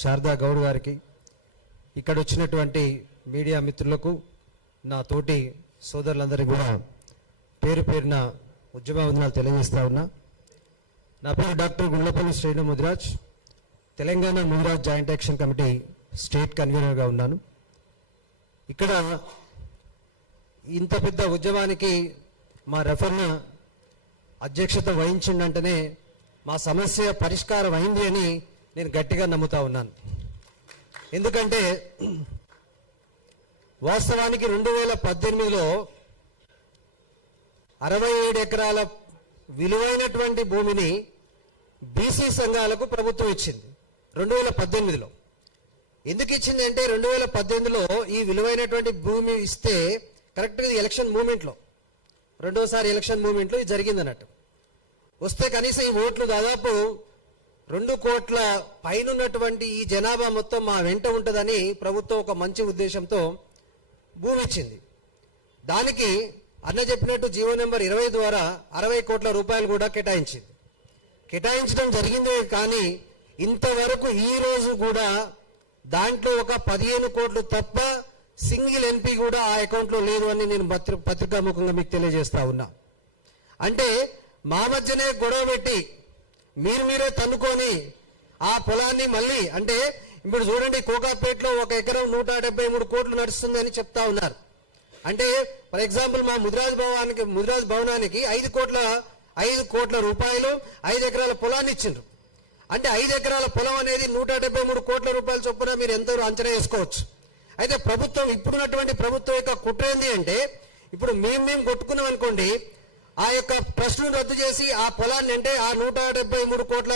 శారదా గౌడ్ గారికి, ఇక్కడ వచ్చినటువంటి మీడియా మిత్రులకు, నా తోటి సోదరులందరికీ కూడా పేరు పేరున ఉద్యమావందనాలు తెలియజేస్తా ఉన్నా. నా పేరు doctor Gundlapalli Srinu Mudiraj, Telangana Mudiraj joint action committee state కన్వీనర్గా ఉన్నాను. ఇక్కడ ఇంత పెద్ద ఉద్యమానికి మా రెఫర్న అధ్యక్షత వహించిందంటేనే మా సమస్య పరిష్కారం అయింది అని నేను గట్టిగా నమ్ముతా ఉన్నాను. ఎందుకంటే వాస్తవానికి 2018లో 67 ఎకరాల విలువైనటువంటి భూమిని బీసీ సంఘాలకు ప్రభుత్వం ఇచ్చింది 2018లో. ఎందుకు ఇచ్చింది అంటే 2018లో ఈ విలువైనటువంటి భూమి ఇస్తే కరెక్ట్గా ఎలక్షన్ మూమెంట్లో, రెండోసారి ఎలక్షన్ మూమెంట్లో ఇది జరిగింది అన్నట్టు. వస్తే కనీసం ఈ ఓట్లు దాదాపు 2 కోట్ల పైన ఉన్నటువంటి ఈ జనాభా మొత్తం మా వెంట ఉంటుందని ప్రభుత్వం ఒక మంచి ఉద్దేశంతో భూమి ఇచ్చింది. దానికి అన్న చెప్పినట్టు జీవో నెంబర్ 20 ద్వారా 60 కోట్ల రూపాయలు కూడా కేటాయించడం జరిగింది. కానీ ఇంతవరకు ఈ రోజు కూడా దాంట్లో ఒక 15 కోట్లు తప్ప సింగిల్ ఎంపీ కూడా ఆ అకౌంట్లో లేదు అని నేను పత్రికాముఖంగా మీకు తెలియజేస్తా ఉన్నా. అంటే మా మధ్యనే గొడవ పెట్టి మీరే తన్నుకొని ఆ పొలాన్ని మళ్ళీ, అంటే ఇప్పుడు చూడండి కోకాపేటలో 1 ఎకరం 173 కోట్లు నడుస్తుందని చెప్తా ఉన్నారు. అంటే ఫర్ ఎగ్జాంపుల్ మా ముదిరాజ్ భవనానికి 5 కోట్ల రూపాయలు 5 ఎకరాల పొలాన్ని ఇచ్చిండ్రు. అంటే 5 ఎకరాల పొలం అనేది 173 కోట్ల రూపాయల చొప్పున మీరు ఎంతో అంచనా వేసుకోవచ్చు. అయితే ప్రభుత్వం, ఇప్పుడున్నటువంటి ప్రభుత్వం యొక్క కుట్ర ఏంది అంటే, ఇప్పుడు మేము కొట్టుకున్నాం అనుకోండి, ఆ యొక్క ట్రస్ట్ను రద్దు చేసి ఆ పొలాన్ని, అంటే ఆ 173 కోట్ల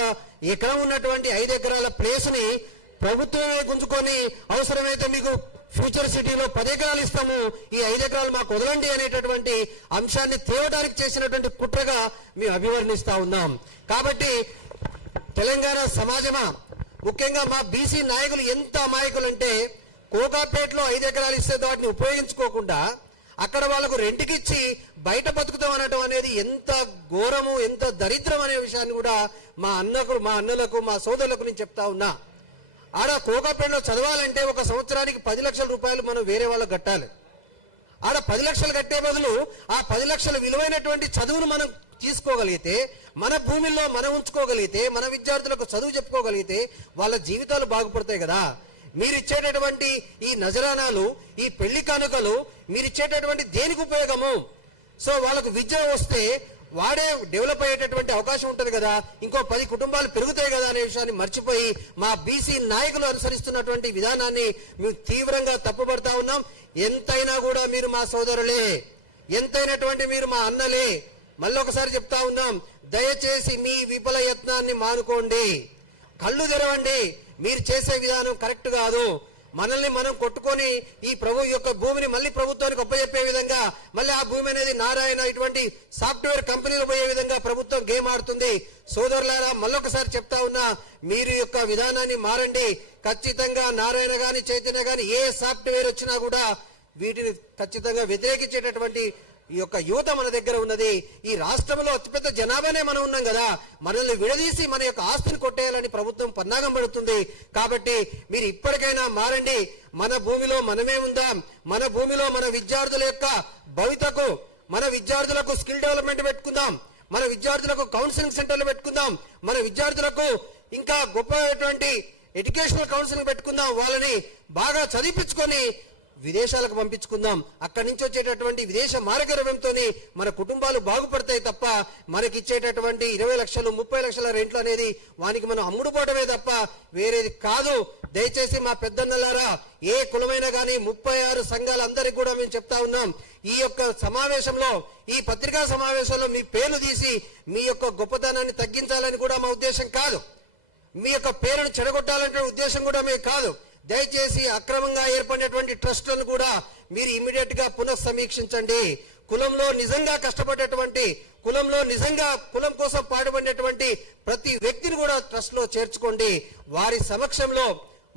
ఎకరం ఉన్నటువంటి 5 ఎకరాల ప్లేస్ని ప్రభుత్వమే గుంజుకొని అవసరమైతే మీకు ఫ్యూచర్ సిటీలో 10 ఎకరాలు ఇస్తాము, ఈ 5 ఎకరాలు మాకు వదలండి అనేటటువంటి అంశాన్ని తేవడానికి చేసినటువంటి కుట్రగా మేము అభివర్ణిస్తా ఉన్నాం. కాబట్టి తెలంగాణ సమాజమా, ముఖ్యంగా మా బీసీ నాయకులు ఎంత అమాయకులు అంటే, కోకాపేటలో 5 ఎకరాలు ఇస్తే వాటిని ఉపయోగించుకోకుండా అక్కడ వాళ్ళకు రెంట్కిచ్చి బయట బతుకుతాం అనడం అనేది ఎంత ఘోరము, ఎంత దరిద్రం అనే విషయాన్ని కూడా మా అన్నలకు మా సోదరులకు నేను చెప్తా ఉన్నా. ఆడ కోకాపేటలో చదవాలంటే ఒక సంవత్సరానికి 10 లక్షల రూపాయలు మనం వేరే వాళ్ళకు కట్టాలి. ఆడ 10 లక్షలు కట్టే బదులు ఆ 10 లక్షల విలువైనటువంటి చదువును మనం తీసుకోగలిగితే, మన భూమిలో మనం ఉంచుకోగలిగితే, మన విద్యార్థులకు చదువు చెప్పుకోగలిగితే వాళ్ళ జీవితాలు బాగుపడతాయి కదా. మీరు ఇచ్చేటటువంటి ఈ నజరానాలు, ఈ పెళ్లి కానుకలు మీరు ఇచ్చేటటువంటి దేనికి ఉపయోగము? సో వాళ్ళకు విద్య వస్తే వాడే డెవలప్ అయ్యేటటువంటి అవకాశం ఉంటుంది కదా, ఇంకో 10 కుటుంబాలు పెరుగుతాయి కదా అనే విషయాన్ని మర్చిపోయి మా బీసీ నాయకులు అనుసరిస్తున్నటువంటి విధానాన్ని మేము తీవ్రంగా తప్పుపడతా ఉన్నాం. ఎంతైనా కూడా మీరు మా సోదరులే, ఎంతైనటువంటి మీరు మా అన్నలే. మళ్ళొకసారి చెప్తా ఉన్నాం, దయచేసి మీ విఫల యత్నాన్ని మానుకోండి, కళ్ళు తెరవండి. మీరు చేసే విధానం కరెక్ట్ కాదు. మనల్ని మనం కొట్టుకొని ఈ ప్రభు యొక్క భూమిని మళ్ళీ ప్రభుత్వానికి అప్పచెప్పే విధంగా, మళ్ళీ ఆ భూమి అనేది నారాయణ ఇటువంటి సాఫ్ట్వేర్ కంపెనీలు పోయే విధంగా ప్రభుత్వం గేమ్ ఆడుతుంది. సోదరులారా, మళ్ళొకసారి చెప్తా ఉన్నా, మీరు యొక్క విధానాన్ని మారండి. ఖచ్చితంగా నారాయణ గాని చైతన్య గాని ఏ సాఫ్ట్వేర్ వచ్చినా కూడా వీటిని ఖచ్చితంగా వ్యతిరేకించేటటువంటి ఈ యొక్క యువత మన దగ్గర ఉన్నది. ఈ రాష్ట్రంలో అతిపెద్ద జనాభానే మనం ఉన్నాం కదా, మనల్ని విడదీసి మన యొక్క ఆస్తిని కొట్టేయాలని ప్రభుత్వం పన్నాగం పడుతుంది. కాబట్టి మీరు ఇప్పటికైనా మారండి. మన భూమిలో మనమే ఉందాం. మన భూమిలో మన విద్యార్థుల యొక్క భవితకు, మన విద్యార్థులకు స్కిల్ డెవలప్మెంట్ పెట్టుకుందాం, మన విద్యార్థులకు కౌన్సిలింగ్ సెంటర్లు పెట్టుకుందాం, మన విద్యార్థులకు ఇంకా గొప్పటువంటి ఎడ్యుకేషనల్ కౌన్సిలింగ్ పెట్టుకుందాం. వాళ్ళని బాగా చదివించుకొని విదేశాలకు పంపించుకుందాం. అక్కడి నుంచి వచ్చేటటువంటి విదేశ మార్గద్రవ్యంతో మన కుటుంబాలు బాగుపడతాయి తప్ప మనకిచ్చేటటువంటి 20 లక్షలు 30 లక్షల రెంట్లు అనేది వానికి మనం అమ్ముడుపోవడమే తప్ప వేరేది కాదు. దయచేసి మా పెద్దన్నలారా, ఏ కులమైనా కానీ 36 సంఘాలందరికీ కూడా మేము చెప్తా ఉన్నాం, ఈ యొక్క సమావేశంలో, ఈ పత్రికా సమావేశంలో మీ పేర్లు తీసి మీ యొక్క గొప్పతనాన్ని తగ్గించాలని కూడా మా ఉద్దేశం కాదు, మీ యొక్క పేరును చెడగొట్టాలంటే ఉద్దేశం కూడా మేము కాదు. దయచేసి అక్రమంగా ఏర్పడినటువంటి ట్రస్టులను కూడా మీరు ఇమ్మీడియట్ గా పునఃసమీక్షించండి. కులంలో నిజంగా కష్టపడేటువంటి, కులంలో నిజంగా కులం కోసం పాటుపడినటువంటి ప్రతి వ్యక్తిని కూడా ట్రస్ట్ లో చేర్చుకోండి. వారి సమక్షంలో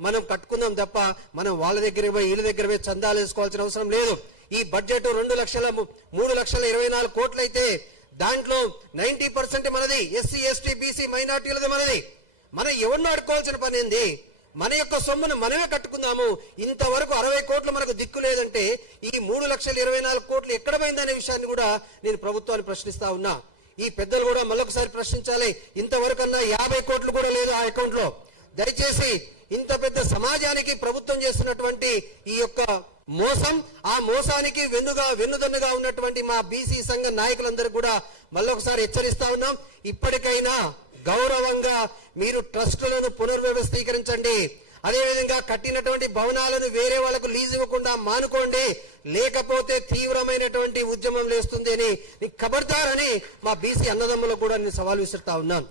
మనం కట్టుకుందాం తప్ప మనం వాళ్ళ దగ్గర పోయి వీళ్ళ దగ్గర పోయి చందాలు వేసుకోవాల్సిన అవసరం లేదు. ఈ బడ్జెట్ 2,03,24 కోట్లు అయితే దాంట్లో 90% మనది, ఎస్సీ ఎస్టీ బీసీ మైనార్టీలది మనది. మనం ఎవరిని అడుకోవాల్సిన పని ఏంది? మన యొక్క సొమ్మును మనమే కట్టుకుందాము. ఇంతవరకు 60 కోట్లు మనకు దిక్కు లేదంటే ఈ 3,24,00,000 కోట్లు ఎక్కడ పోయిందనే విషయాన్ని కూడా నేను ప్రభుత్వాన్ని ప్రశ్నిస్తా ఉన్నా. ఈ పెద్దలు కూడా మళ్ళొకసారి ప్రశ్నించాలి. ఇంతవరకన్నా 50 కోట్లు కూడా లేదు ఆ అకౌంట్ లో. దయచేసి ఇంత పెద్ద సమాజానికి ప్రభుత్వం చేస్తున్నటువంటి ఈ యొక్క మోసం, ఆ మోసానికి వెన్నుదన్నుగా ఉన్నటువంటి మా బీసీ సంఘ నాయకులందరూ కూడా మళ్ళొకసారి హెచ్చరిస్తా ఉన్నాం. ఇప్పటికైనా గౌరవంగా మీరు ట్రస్టులను పునర్వ్యవస్థీకరించండి. అదేవిధంగా కట్టినటువంటి భవనాలను వేరే వాళ్లకు లీజు ఇవ్వకుండా మానుకోండి. లేకపోతే తీవ్రమైనటువంటి ఉద్యమం లేస్తుంది అని ఖబర్దార్ అని మా బీసీ అన్నదమ్ములకు కూడా నేను సవాల్ విసురుతా ఉన్నాను.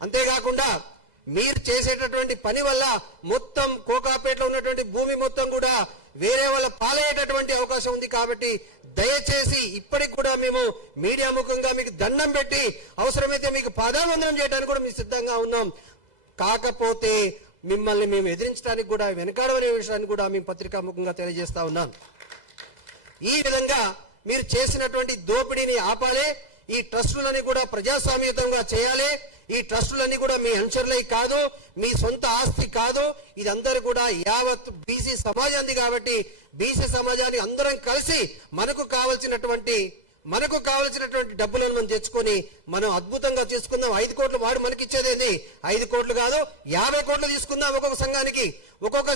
అంతేకాకుండా మీరు చేసేటటువంటి పని వల్ల మొత్తం కోకాపేటలో ఉన్నటువంటి భూమి మొత్తం కూడా వేరే వాళ్ళ పాలయ్యేటటువంటి అవకాశం ఉంది. కాబట్టి దయచేసి ఇప్పటికి కూడా మేము మీడియా ముఖంగా మీకు దండం పెట్టి అవసరమైతే మీకు పాదావందనం చేయడానికి కూడా మేము సిద్ధంగా ఉన్నాం. కాకపోతే మిమ్మల్ని మేము ఎదిరించడానికి కూడా వెనకాడమనే విషయాన్ని కూడా మేము పత్రికాముఖంగా తెలియజేస్తా ఉన్నాం. ఈ విధంగా మీరు చేసినటువంటి దోపిడీని ఆపాలి. ఈ ట్రస్టులని కూడా ప్రజాస్వామ్యతంగా చేయాలి. ఈ ట్రస్టులన్నీ కూడా మీ అనుచరులై కాదు, మీ సొంత ఆస్తి కాదు. ఇదందరూ కూడా యావత్ బీసీ సమాజాన్ని. కాబట్టి బీసీ సమాజాన్ని అందరం కలిసి మనకు కావలసినటువంటి డబ్బులను మనం తెచ్చుకొని మనం అద్భుతంగా చేసుకుందాం. 5 కోట్లు వాడు మనకి ఇచ్చేదేంది? 5 కోట్లు కాదు 50 కోట్లు తీసుకుందాం. ఒక్కొక్క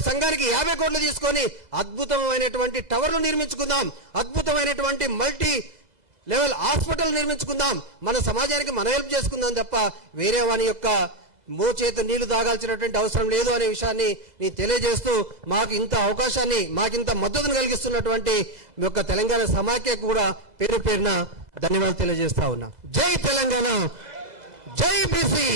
సంఘానికి 50 కోట్లు తీసుకొని అద్భుతమైనటువంటి టవర్లు నిర్మించుకుందాం. అద్భుతమైనటువంటి మల్టీ లెవెల్ హాస్పిటల్ నిర్మించుకుందాం. మన సమాజానికి మన హెల్ప్ చేసుకుందాం తప్ప వేరే వాని యొక్క మోచేత నీళ్లు తాగాల్సినటువంటి అవసరం లేదు అనే విషయాన్ని నేను తెలియజేస్తూ మాకు ఇంత అవకాశాన్ని, మాకింత మద్దతును కలిగిస్తున్నటువంటి మీ యొక్క తెలంగాణ సమాఖ్యకు కూడా పేరు పేరున ధన్యవాదాలు తెలియజేస్తా ఉన్నా. జై తెలంగాణ, జై బీసీ.